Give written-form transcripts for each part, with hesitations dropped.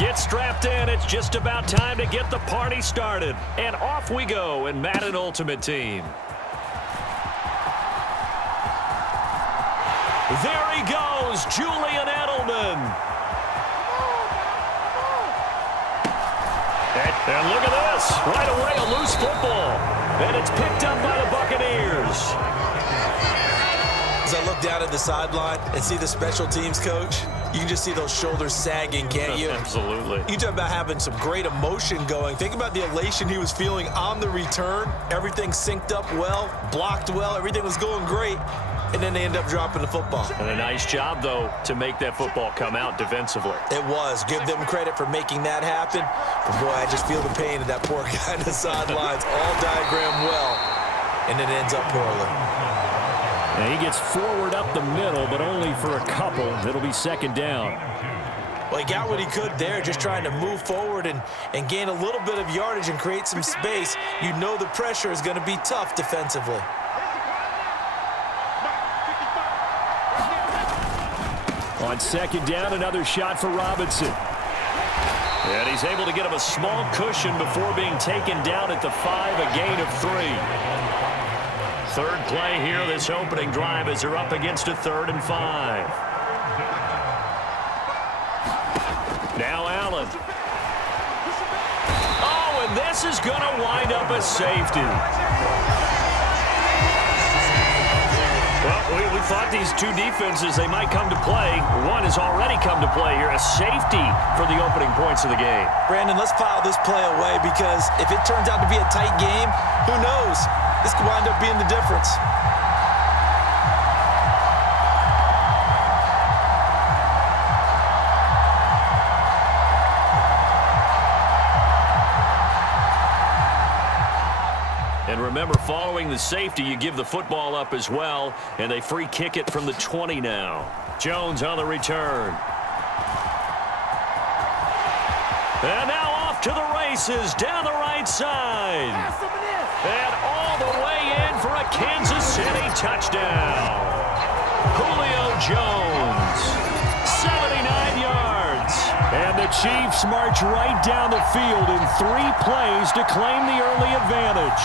Get strapped in. It's just about time to get the party started. And off we go in Madden Ultimate Team. There he goes, Julian Edelman. And look at this. Right away, a loose football. And it's picked up by the Buccaneers. As I look down at the sideline and see the special teams coach, you can just see those shoulders sagging, can't you? Absolutely. You talk about having some great emotion going. Think about the elation he was feeling on the return. Everything synced up well, blocked well, everything was going great. And then they end up dropping the football. And a nice job, though, to make that football come out defensively. It was. Give them credit for making that happen. But, boy, I just feel the pain of that poor guy on the sidelines. All diagrammed well, and it ends up poorly. And he gets forward up the middle, but only for a couple. It'll be second down. Well, he got what he could there, just trying to move forward and gain a little bit of yardage and create some space. You know the pressure is going to be tough defensively. On second down, another shot for Robinson. And he's able to get him a small cushion before being taken down at the 5, a gain of 3. Third play here, this opening drive, as they're up against a 3rd and 5. Now Allen. Oh, and this is going to wind up a safety. Well, we thought these two defenses, they might come to play. One has already come to play here, a safety for the opening points of the game. Brandon, let's file this play away because if it turns out to be a tight game, who knows? This could wind up being the difference. And remember, following the safety, you give the football up as well, and they free kick it from the 20 now. Jones on the return. And now off to the races down the right side. And all the way in for a Kansas City touchdown. Julio Jones, 79 yards. And the Chiefs march right down the field in 3 plays to claim the early advantage.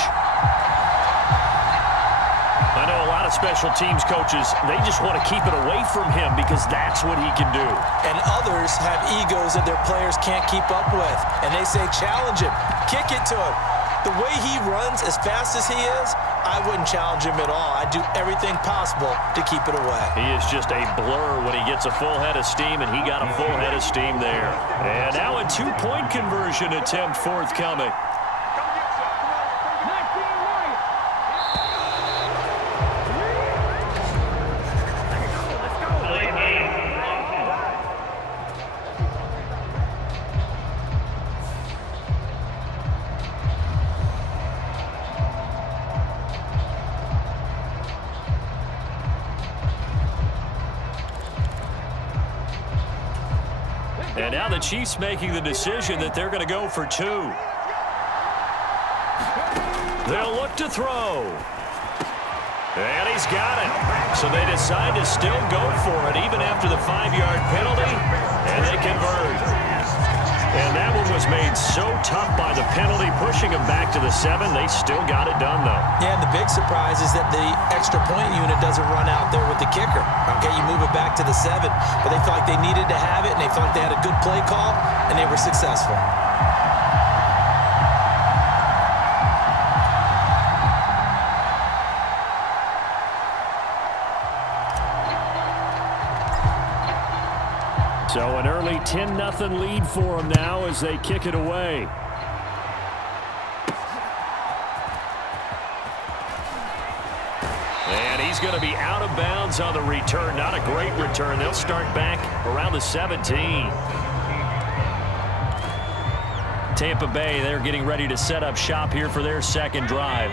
I know a lot of special teams coaches, they just want to keep it away from him because that's what he can do. And others have egos that their players can't keep up with. And they say, challenge him, kick it to him. The way he runs as fast as he is, I wouldn't challenge him at all. I'd do everything possible to keep it away. He is just a blur when he gets a full head of steam, and he got a full head of steam there. And now a 2-point conversion attempt forthcoming. And now the Chiefs making the decision that they're going to go for 2. They'll look to throw. And he's got it. So they decide to still go for it even after the 5-yard penalty, and they convert. And that one was made so tough by the penalty, pushing them back to the 7. They still got it done, though. Yeah, and the big surprise is that the extra point unit doesn't run out there with the kicker. Okay, you move it back to the 7, but they felt like they needed to have it, and they felt like they had a good play call, and they were successful. So an early 10-0 lead for them now as they kick it away. And he's going to be out of bounds on the return. Not a great return. They'll start back around the 17. Tampa Bay, they're getting ready to set up shop here for their second drive.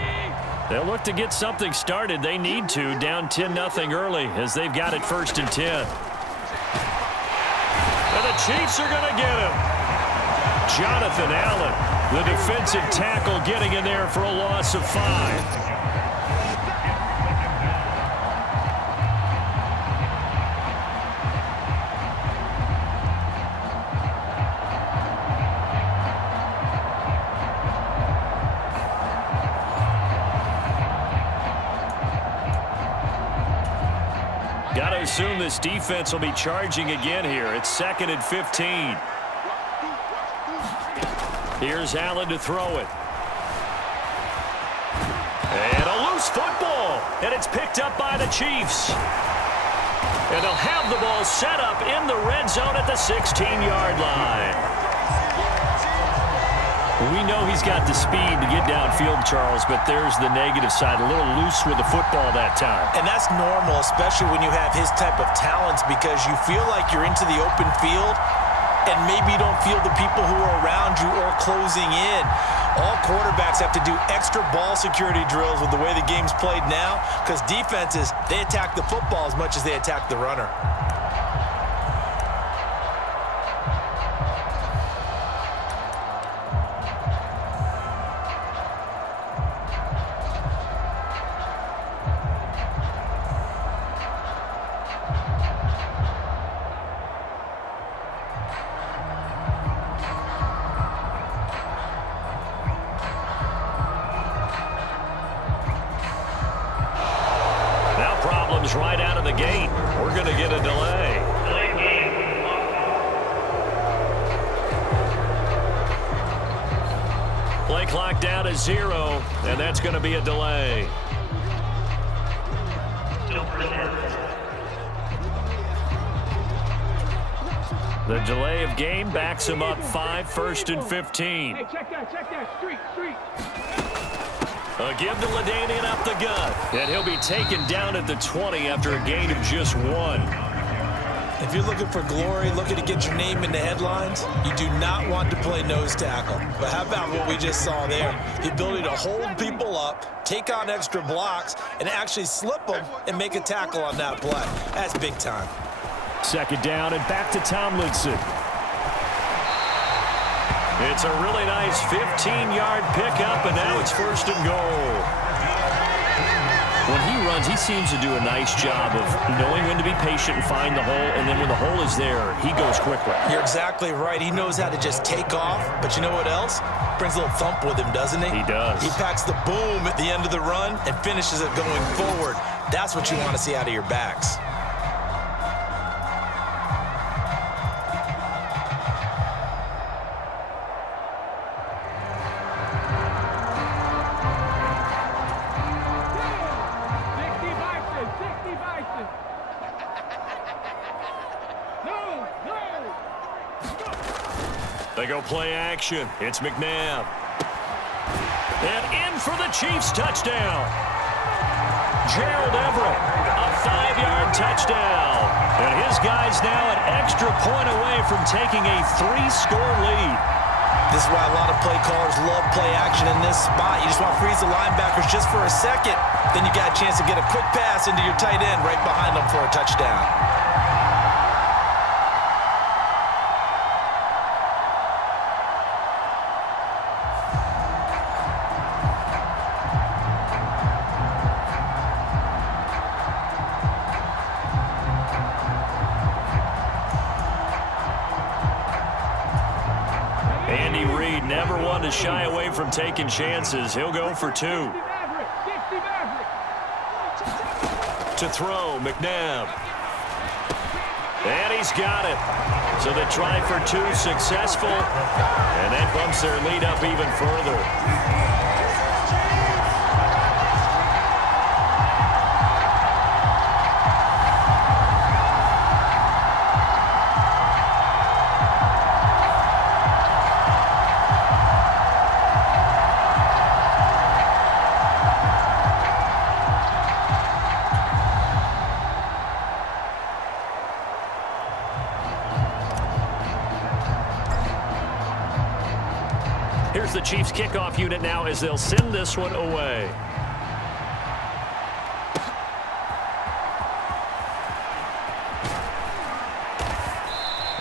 They'll look to get something started. They need to, down 10-0 early as they've got it 1st and 10. And the Chiefs are going to get him. Jonathan Allen, the defensive tackle, getting in there for a loss of 5. assume this defense will be charging again here. It's 2nd and 15. Here's Allen to throw it. And a loose football. And it's picked up by the Chiefs. And they'll have the ball set up in the red zone at the 16-yard line. We know he's got the speed to get downfield, Charles, but there's the negative side. A little loose with the football that time. And that's normal, especially when you have his type of talents, because you feel like you're into the open field and maybe you don't feel the people who are around you or closing in. All quarterbacks have to do extra ball security drills with the way the game's played now, because defenses, they attack the football as much as they attack the runner. Right out of the gate. We're going to get a delay. Play clock down to 0, and that's going to be a delay. The delay of game backs him up 5, 1st and 15. Hey, check that. Street. A give to LaDainian up the gut. And he'll be taken down at the 20 after a gain of just 1. If you're looking for glory, looking to get your name in the headlines, you do not want to play nose tackle. But how about what we just saw there? The ability to hold people up, take on extra blocks, and actually slip them and make a tackle on that play. That's big time. 2nd down and back to Tomlinson. It's a really nice 15-yard pickup, and now it's 1st and goal. When he runs, he seems to do a nice job of knowing when to be patient and find the hole, and then when the hole is there, he goes quickly. You're exactly right. He knows how to just take off, but you know what else? Brings a little thump with him, doesn't he? He does. He packs the boom at the end of the run and finishes it going forward. That's what you want to see out of your backs. They go play action. It's McNabb. And in for the Chiefs touchdown. Gerald Everett, a 5-yard touchdown. And his guy's now an extra point away from taking a 3-score lead. This is why a lot of play callers love play action in this spot. You just want to freeze the linebackers just for a second. Then you got a chance to get a quick pass into your tight end right behind them for a touchdown. Andy Reid never one to shy away from taking chances. He'll go for 2. To throw, McNabb. And he's got it. So they try for 2, successful. And that bumps their lead up even further. Here's the Chiefs kickoff unit now as they'll send this one away.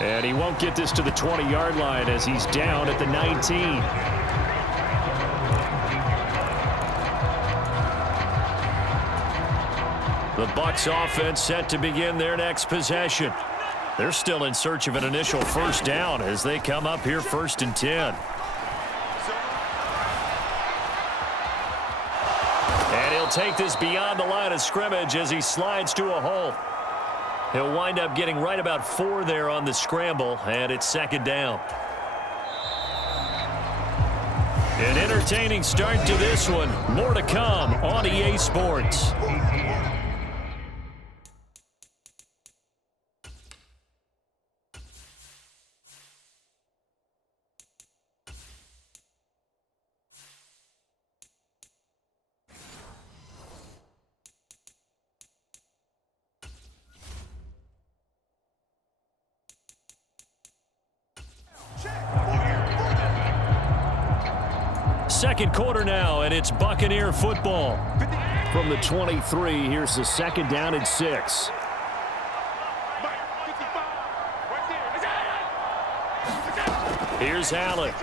And he won't get this to the 20-yard line as he's down at the 19. The Bucs offense set to begin their next possession. They're still in search of an initial first down as they come up here 1st and 10. And he'll take this beyond the line of scrimmage as he slides to a hole. He'll wind up getting right about 4 there on the scramble, and it's second down. An entertaining start to this one. More to come on EA Sports. Second quarter now, and it's Buccaneer football. From the 23, here's the second down and 6. Here's Allen.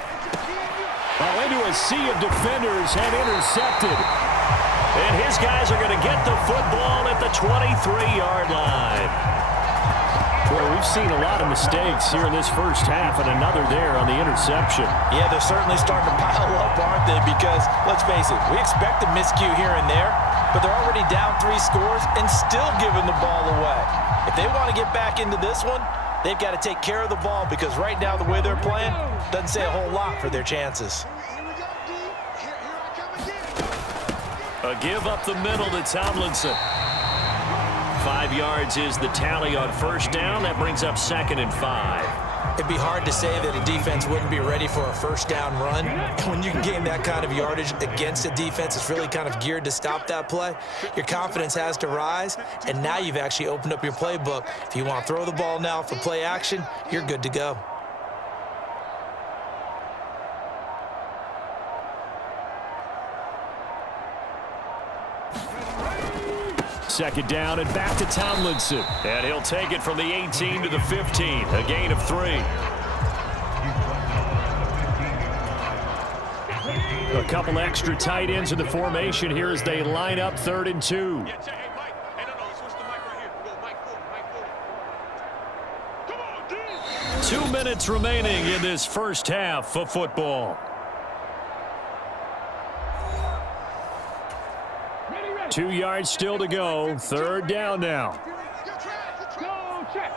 Oh, into a sea of defenders and intercepted. And his guys are going to get the football at the 23-yard line. Well, we've seen a lot of mistakes here in this first half, and another there on the interception. Yeah, they're certainly starting to pile up, aren't they? Because, let's face it, we expect a miscue here and there, but they're already down 3 scores and still giving the ball away. If they want to get back into this one, they've got to take care of the ball, because right now the way they're playing doesn't say a whole lot for their chances. A give up the middle to Tomlinson. 5 yards is the tally on first down. That brings up 2nd and 5. It'd be hard to say that a defense wouldn't be ready for a first down run. When you can gain that kind of yardage against a defense that's really kind of geared to stop that play, your confidence has to rise, and now you've actually opened up your playbook. If you want to throw the ball now for play action, you're good to go. Second down and back to Tomlinson. And he'll take it from the 18 to the 15. A gain of 3. A couple extra tight ends in the formation here as they line up 3rd and 2. 2 minutes remaining in this first half of football. 2 yards still to go. 3rd down now. Go check.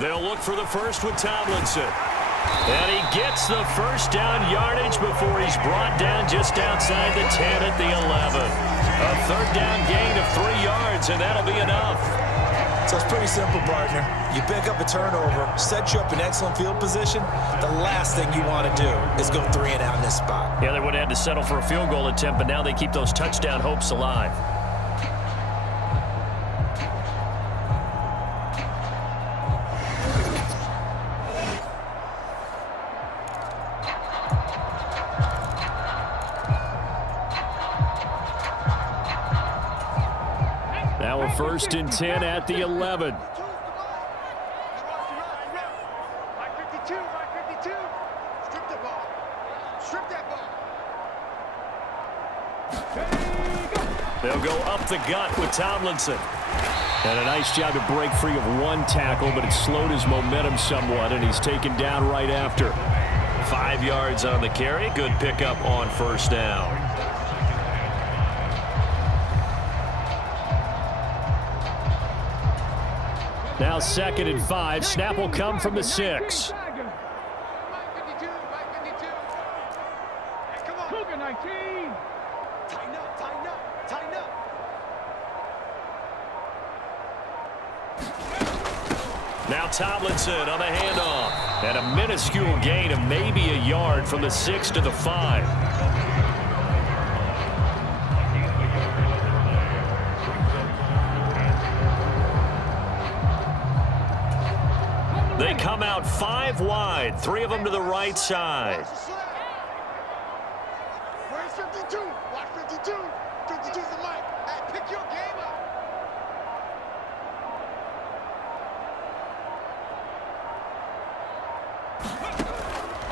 They'll look for the first with Tomlinson. And he gets the first down yardage before he's brought down just outside the 10 at the 11. A 3rd down gain of 3 yards, and that'll be enough. So it's pretty simple, partner. You pick up a turnover, set you up in excellent field position. The last thing you want to do is go 3 and out in this spot. Yeah, they would have had to settle for a field goal attempt, but now they keep those touchdown hopes alive. Now a 1st and 10 at the 11. They'll go up the gut with Tomlinson. And a nice job to break free of 1 tackle, but it slowed his momentum somewhat, and he's taken down right after. 5 yards on the carry. Good pickup on first down. Now 2nd and 5. Snap will come from the 6. Now Tomlinson on the handoff. And a minuscule gain of maybe a yard from the 6 to the 5. They come out 5 wide, 3 of them to the right side. Where's 52? Watch 52. 52's the mic. Hey, pick your game up.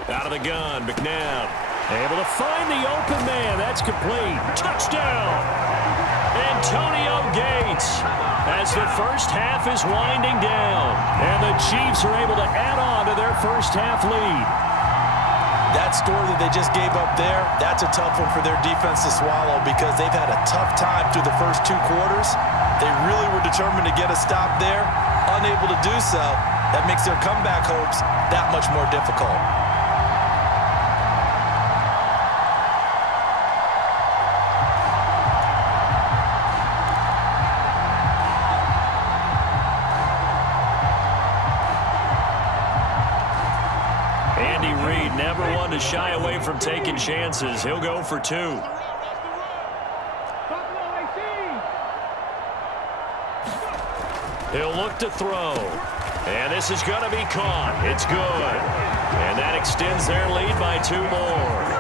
Out of the gun, McNabb. Able to find the open man. That's complete. Touchdown. Antonio Gates, as the first half is winding down. And the Chiefs are able to add on to their first half lead. That score that they just gave up there, that's a tough one for their defense to swallow because they've had a tough time through the first 2 quarters. They really were determined to get a stop there, unable to do so. That makes their comeback hopes that much more difficult. Andy Reid, never one to shy away from taking chances. He'll go for 2. He'll look to throw. And this is going to be caught. It's good. And that extends their lead by 2 more.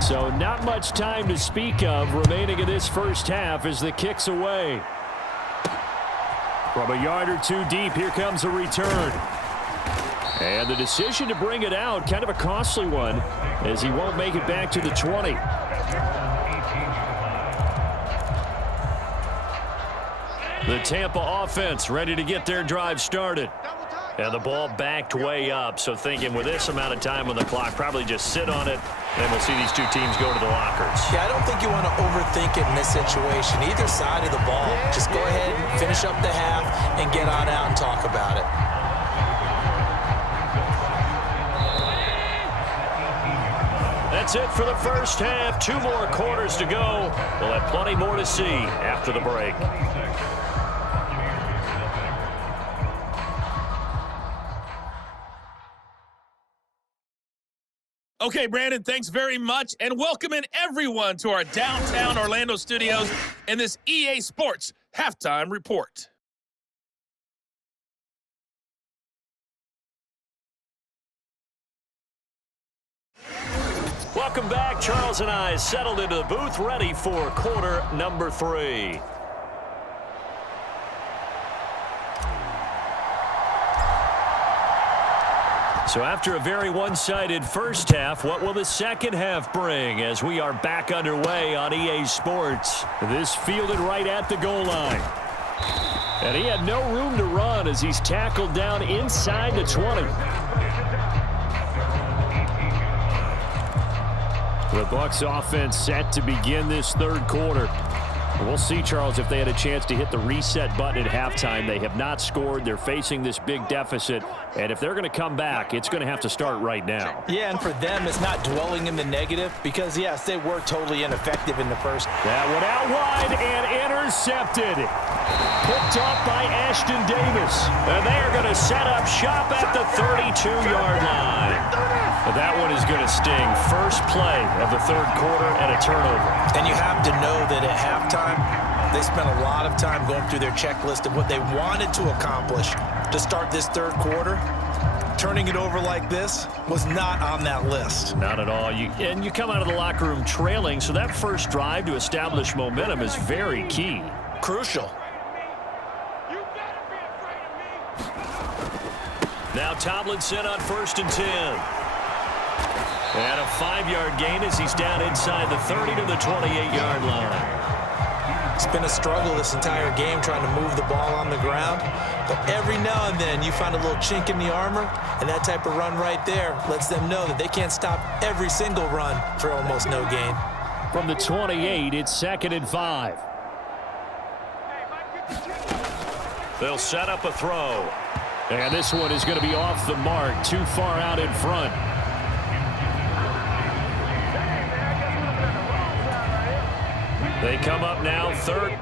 So not much time to speak of remaining in this first half as the kick's away. From a yard or 2 deep, here comes a return. And the decision to bring it out, kind of a costly one, as he won't make it back to the 20. The Tampa offense ready to get their drive started. And the ball backed way up, so thinking with this amount of time on the clock, probably just sit on it, and we'll see these 2 teams go to the lockers. Yeah, I don't think you want to overthink it in this situation. Either side of the ball, just go ahead and finish up the half and get on out and talk about it. That's it for the first half. 2 more quarters to go. We'll have plenty more to see after the break. Okay, Brandon, thanks very much, and welcome in everyone to our downtown Orlando studios and this EA Sports Halftime Report. Welcome back. Charles and I settled into the booth, ready for quarter number 3. So after a very one-sided first half, what will the second half bring as we are back underway on EA Sports? This fielded right at the goal line. And he had no room to run as he's tackled down inside the 20. The Bucs offense set to begin this third quarter. We'll see, Charles, if they had a chance to hit the reset button at halftime. They have not scored. They're facing this big deficit. And if they're going to come back, it's going to have to start right now. Yeah, and for them, it's not dwelling in the negative because, yes, they were totally ineffective in the first. That one out wide and intercepted. Picked off by Ashton Davis. And they are going to set up shop at the 32-yard line. That one is going to sting. First play of the third quarter and a turnover. And you have to know that at halftime, they spent a lot of time going through their checklist of what they wanted to accomplish to start this third quarter. Turning it over like this was not on that list. Not at all. And you come out of the locker room trailing, so that first drive to establish momentum is very key. Crucial. Now Tomlinson on 1st and 10. And a 5-yard gain as he's down inside the 30 to the 28-yard line. It's been a struggle this entire game trying to move the ball on the ground. But every now and then you find a little chink in the armor, and that type of run right there lets them know that they can't stop every single run for almost no gain. From the 28, it's 2nd and 5. They'll set up a throw. And this one is going to be off the mark, too far out in front. They come up now, 3rd.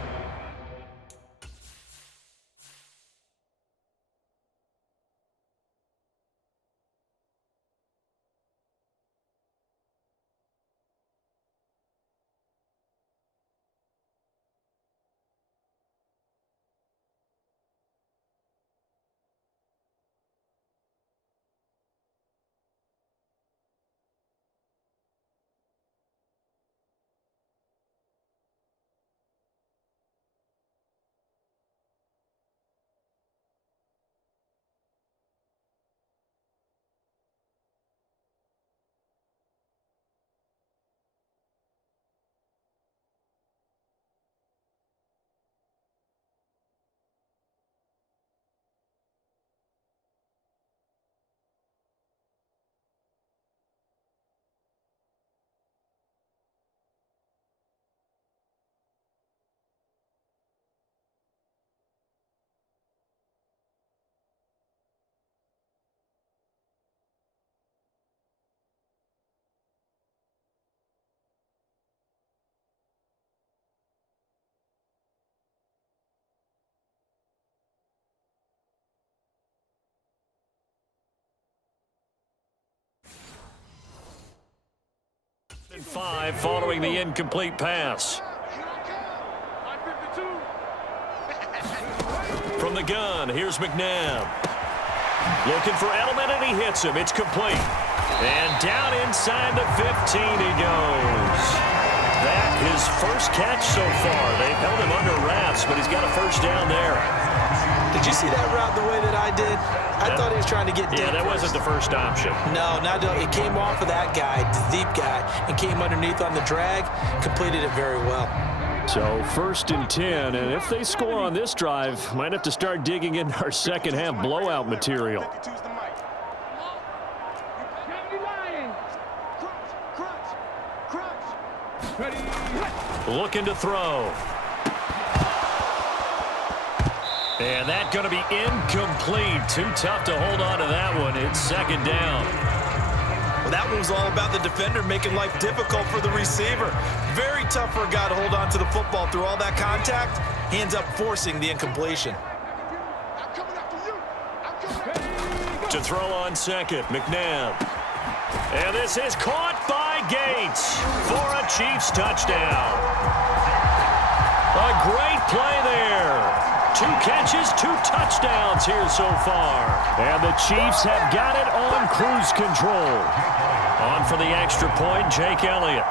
5 following the incomplete pass. From the gun, here's McNabb. Looking for Edelman, and he hits him. It's complete. And down inside the 15 he goes. That his first catch so far. They've held him under wraps, but he's got a first down there. Did you see that route the way that I did? I thought he was trying to get deep. Yeah, that wasn't the first option. No, not it came off of that guy, the deep guy, and came underneath on the drag, completed it very well. So 1st and 10, and if they score on this drive, might have to start digging in our second half blowout material. Looking to throw. And that's going to be incomplete. Too tough to hold on to that one. It's 2nd down. Well, that one was all about the defender making life difficult for the receiver. Very tough for a guy to hold on to the football through all that contact. He ends up forcing the incompletion. To throw on 2nd, McNabb. And this is caught by Gates for a Chiefs touchdown. A great play there. 2 catches, 2 touchdowns here so far. And the Chiefs have got it on cruise control. On for the extra point, Jake Elliott.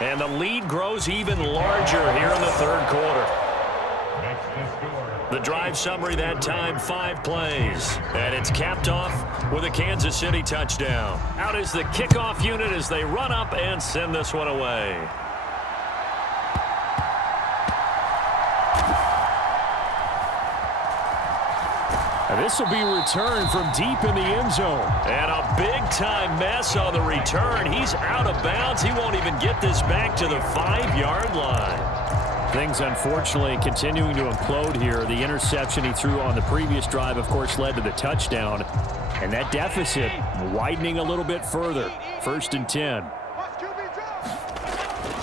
And the lead grows even larger here in the 3rd quarter. The drive summary that time, 5 plays. And it's capped off with a Kansas City touchdown. Out is the kickoff unit as they run up and send this one away. And this will be returned from deep in the end zone. And a big-time mess on the return. He's out of bounds. He won't even get this back to the 5-yard line. Things, unfortunately, continuing to implode here. The interception he threw on the previous drive, of course, led to the touchdown. And that deficit widening a little bit further. 1st and 10.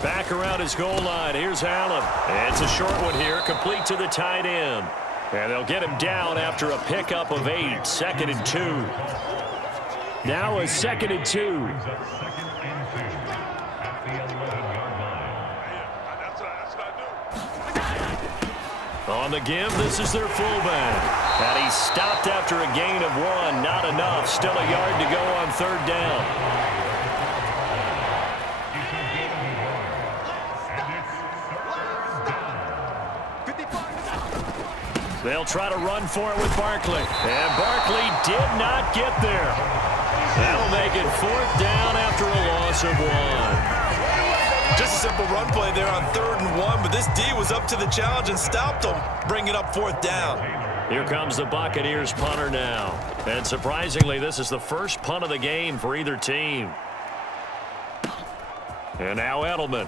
Back around his goal line. Here's Allen. It's a short one here, complete to the tight end. And they'll get him down after a pickup of 8. 2nd and 2. Now a 2nd and 2. On the give, this is their fullback. And he's stopped after a gain of 1. Not enough. Still a yard to go on 3rd down. They'll try to run for it with Barkley. And Barkley did not get there. That'll make it 4th down after a loss of 1. Just a simple run play there on 3rd and 1, but this D was up to the challenge and stopped him, bringing up 4th down. Here comes the Buccaneers punter now. And surprisingly, this is the first punt of the game for either team. And now Edelman.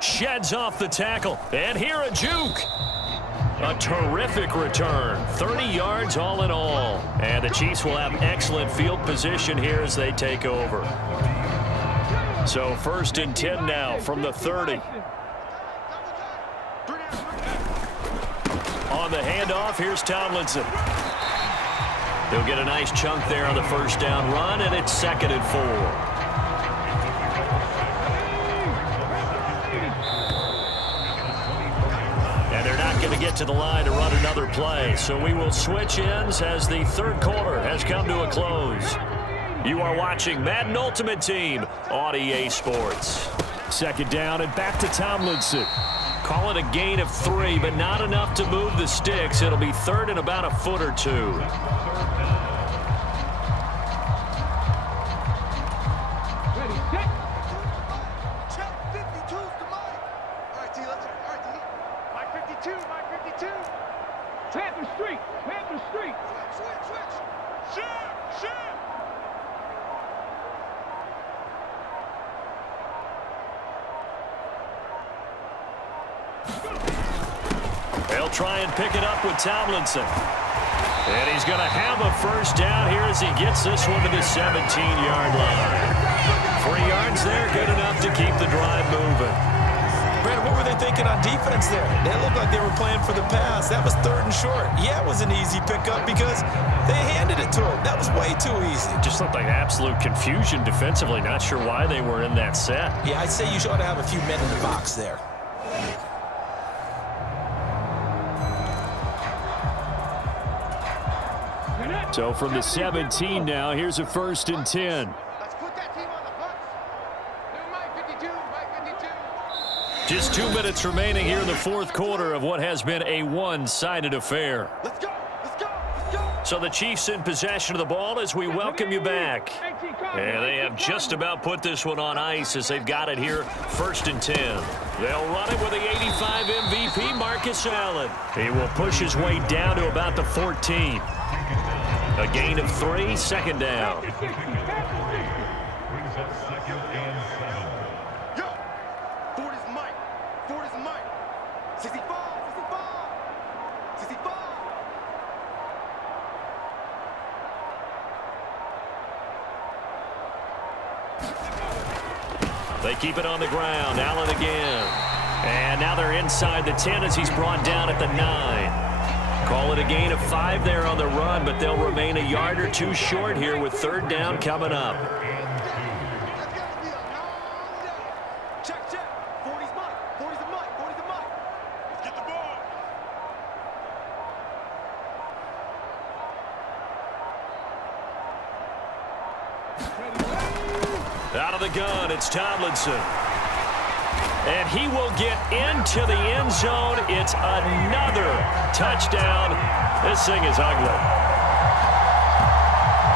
Sheds off the tackle. And here a juke. A terrific return. 30 yards all in all. And the Chiefs will have excellent field position here as they take over. So 1st and 10 now from the 30. On the handoff, here's Tomlinson. He'll get a nice chunk there on the 1st down run, and it's 2nd and 4. Going to get to the line to run another play. So we will switch ends as the 3rd quarter has come to a close. You are watching Madden Ultimate Team on EA Sports. 2nd down and back to Tomlinson. Call it a gain of 3, but not enough to move the sticks. It'll be 3rd and about a foot or 2. They'll try and pick it up with Tomlinson. And he's going to have a 1st down here as he gets this one to the 17-yard line. 3 yards there, good enough to keep the drive moving. Brandon, what were they thinking on defense there? They looked like they were playing for the pass. That was 3rd and short. Yeah, it was an easy pickup because they handed it to him. That was way too easy. Just looked like absolute confusion defensively. Not sure why they were in that set. Yeah, I'd say you ought to have a few men in the box there. So from the 17 now, here's a 1st and 10. Let's put that team on the books. New Mike 52, Mike 52. Just 2 minutes remaining here in the 4th quarter of what has been a one-sided affair. Let's go, let's go, let's go. So the Chiefs in possession of the ball as we welcome you back. And they have just about put this one on ice as they've got it here, 1st and 10. They'll run it with the 85 MVP, Marcus Allen. He will push his way down to about the 14. A gain of 3, 2nd down. Yo, 40's Mike, 40's Mike. 65, 65, 65. They keep it on the ground. Allen again. And now they're inside the 10 as he's brought down at the 9. Call it a gain of 5 there on the run, but they'll remain a yard or 2 short here with 3rd down coming up. Check, check. 40's Mike, 40's the Mike, 40's the Mike. Let's get the ball. Out of the gun, it's Tomlinson. And he will get into the end zone. It's another touchdown. This thing is ugly.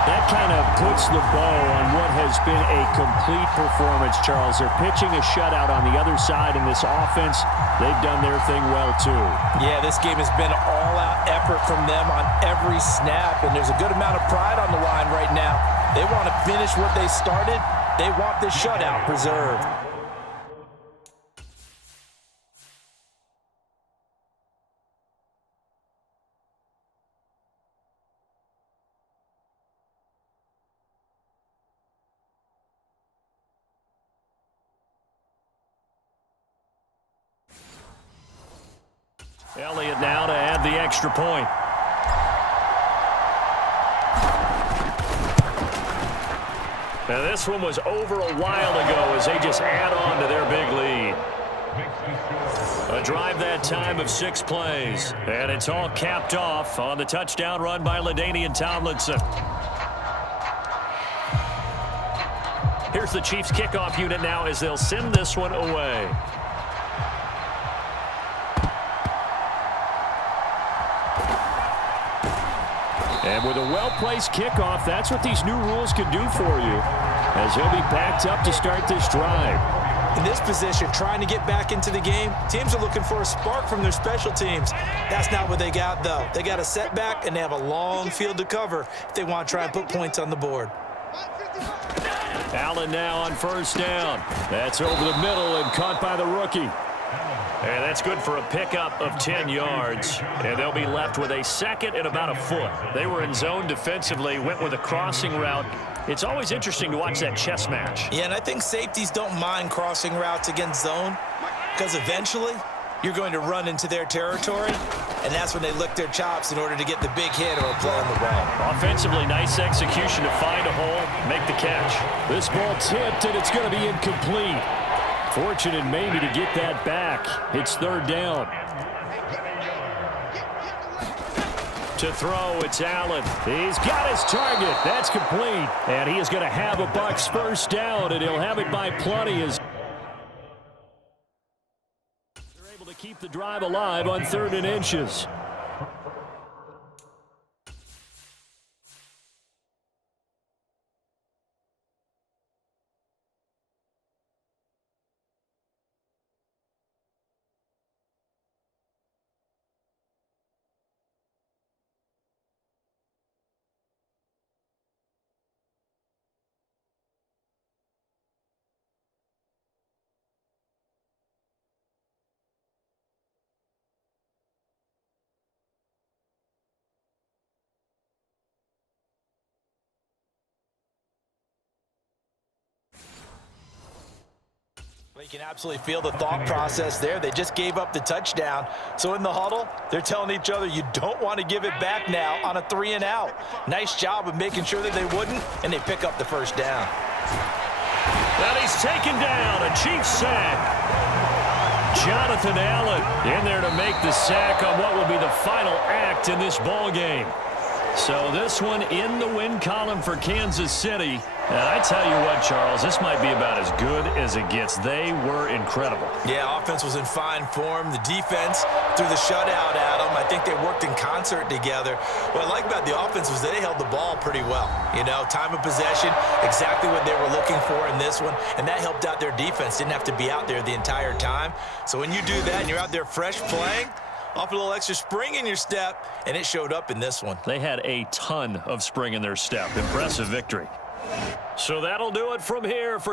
That kind of puts the bow on what has been a complete performance, Charles. They're pitching a shutout on the other side in this offense. They've done their thing well, too. Yeah, this game has been all-out effort from them on every snap, and there's a good amount of pride on the line right now. They want to finish what they started. They want this shutout preserved. Elliott now to add the extra point. Now this one was over a while ago as they just add on to their big lead. A drive that time of 6 plays. And it's all capped off on the touchdown run by LaDainian Tomlinson. Here's the Chiefs kickoff unit now as they'll send this one away. And with a well-placed kickoff, that's what these new rules can do for you, as he'll be backed up to start this drive. In this position, trying to get back into the game, teams are looking for a spark from their special teams. That's not what they got, though. They got a setback, and they have a long field to cover if they want to try and put points on the board. Allen now on 1st down. That's over the middle and caught by the rookie. And that's good for a pickup of 10 yards. And they'll be left with a 2nd and about a foot. They were in zone defensively, went with a crossing route. It's always interesting to watch that chess match. Yeah, and I think safeties don't mind crossing routes against zone because eventually you're going to run into their territory, and that's when they lick their chops in order to get the big hit or a play on the ball. Offensively, nice execution to find a hole, make the catch. This ball tipped, and it's going to be incomplete. Fortunate maybe to get that back. It's 3rd down. To throw, it's Allen. He's got his target. That's complete. And he is going to have a Bucs 1st down, and he'll have it by plenty as they're able to keep the drive alive on 3rd and inches. You can absolutely feel the thought process there. They just gave up the touchdown. So in the huddle, they're telling each other, you don't want to give it back now on a 3-and-out. Nice job of making sure that they wouldn't, and they pick up the first down. And he's taken down, a Chiefs sack. Jonathan Allen in there to make the sack on what will be the final act in this ball game. So this one in the win column for Kansas City. And I tell you what, Charles, this might be about as good as it gets. They were incredible. Yeah, offense was in fine form. The defense threw the shutout at them. I think they worked in concert together. What I like about the offense was they held the ball pretty well. You know, time of possession, exactly what they were looking for in this one. And that helped out their defense. Didn't have to be out there the entire time. So when you do that and you're out there fresh playing, off a little extra spring in your step, and it showed up in this one. They had a ton of spring in their step. Impressive victory. So that'll do it from here for